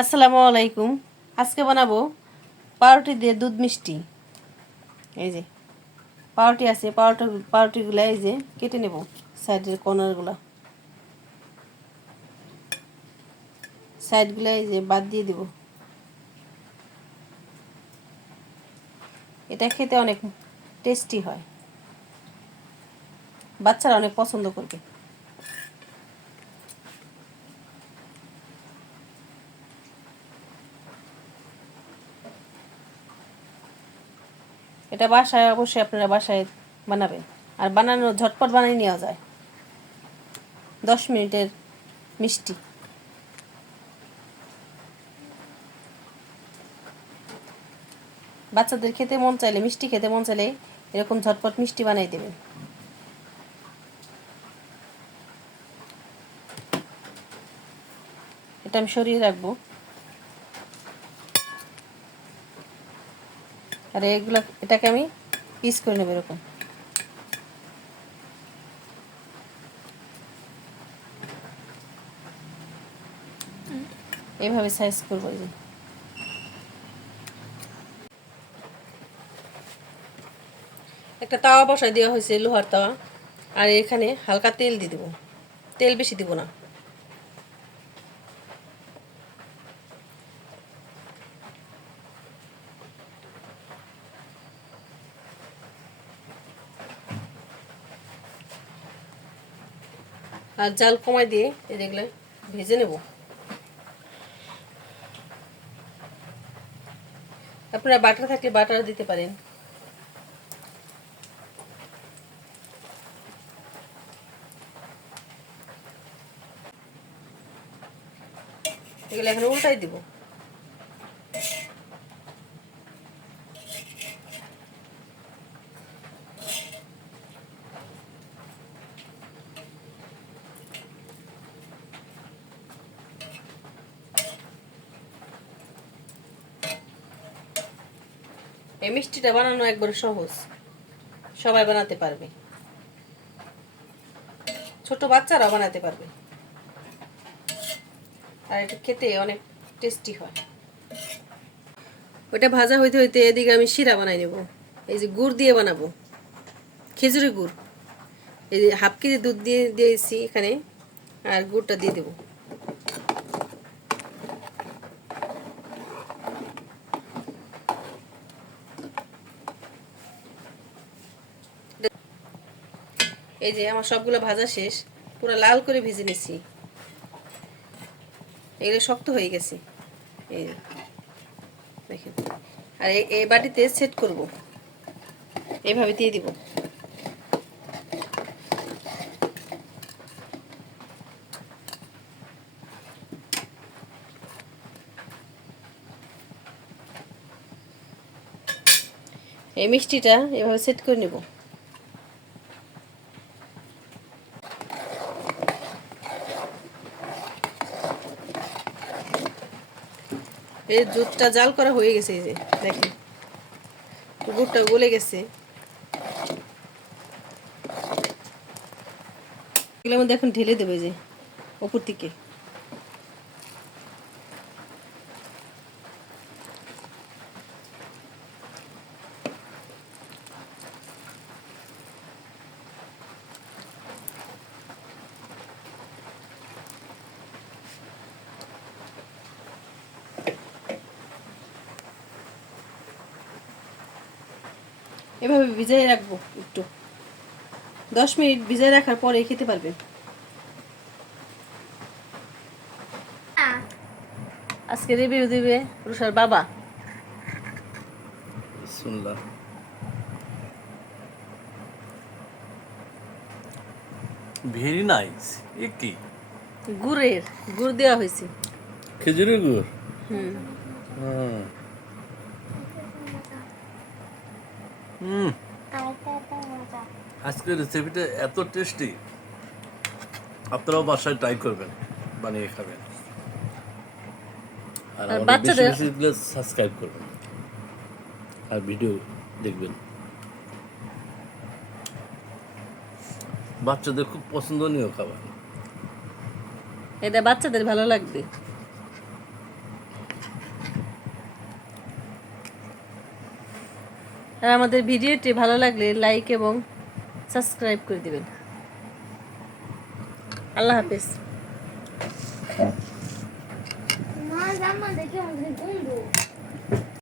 আসসালামু আলাইকুম। আজকে বানাবো পাউরুটি দিয়ে দুধ মিষ্টি। এই যে পাউরুটি আছে, পাউরুটিগুলো এই যে কেটে নেব, সাইডের সাইডগুলো এই যে বাদ দিয়ে দিব। এটা খেতে অনেক টেস্টি হয়, বাচ্চারা অনেক পছন্দ করবে। এটা বাসায় অবশ্যই আপনারা বাসায় বানাবেন, আর বানানো ঝটপট বানিয়ে নেওয়া যায়। 10 মিনিটের মিষ্টি। বাচ্চাদের খেতে মন চাইলে, মিষ্টি খেতে মন চাইলে এরকম ঝটপট মিষ্টি বানিয়ে দেবেন। এটা আমি সরিয়ে রাখবো। আর এটাকে আমি পিস করে নেব এরকম। এইভাবে সাইজ করবো। এই যে একটা তাওয়া বসাই দেওয়া হয়েছে, লোহার তাওয়া। আর এখানে হালকা তেল দিয়ে দেবো, তেল বেশি দিব না। আর জাল কমাই দিয়ে এগুলো ভেজে নেব। আপনারা বাটার থাকলে বাটার দিতে পারেন। এগুলো এখন উল্টাই দিব। এই মিষ্টিটা বানানো একবারে সহজ, সবাই বানাতে পারবে, ছোট বাচ্চারাও বানাতে পারবে। আর এটা খেতে অনেক টেস্টি হয়। ওটা ভাজা হইতে হইতে এদিকে আমি শিরা বানাই নেব। এই যে গুড় দিয়ে বানাবো, খেজুরের গুড়। এই যে হাফ কেজি দুধ দিয়ে দিয়েছি এখানে, আর গুড়টা দিয়ে দেবো। এই যে আমার সবগুলো ভাজা শেষ, পুরো লাল করে ভেজে নিছি। এগুলো শক্ত হয়ে গেছে, এই দেখেন। আর এই বাটিতে সেট করব, এইভাবে দিয়ে দিব। এই মিষ্টিটা এভাবে সেট করে নেব। এই দুধটা জাল করা হয়ে গেছে, এই যে দেখেন গুড়টা গলে গেছে। এগুলোর মধ্যে এখন ঢেলে দেবে, যে উপর থেকে। এভাবে ভিজাই রাখবো একটু, 10 মিনিট ভিজাই রাখার পরে খেতে পারবেন। আজকে রিভিউ দিবে রুষার বাবা। বিসমিল্লাহ। Very nice. এ কি? গুড় দেওয়া হয়েছে। খেজুরের গুড়। হুম হুম আজকের রেসিপিটা এত টেস্টি, আপনারাও বাসায় ট্রাই করবেন, বানিয়ে খাবেন। আর আর আমাদের বেশি বাচ্চাদের বেশি সাবস্ক্রাইব করবেন আর ভিডিও দেখবেন। বাচ্চাদের খুব পছন্দনীয় খাবার। এটা বাচ্চাদের ভালো লাগবে। আর আমাদের ভিডিওটি ভালো লাগলে লাইক এবং সাবস্ক্রাইব করে দিবেন। আল্লাহ হাফেজ। মা জামা দেখে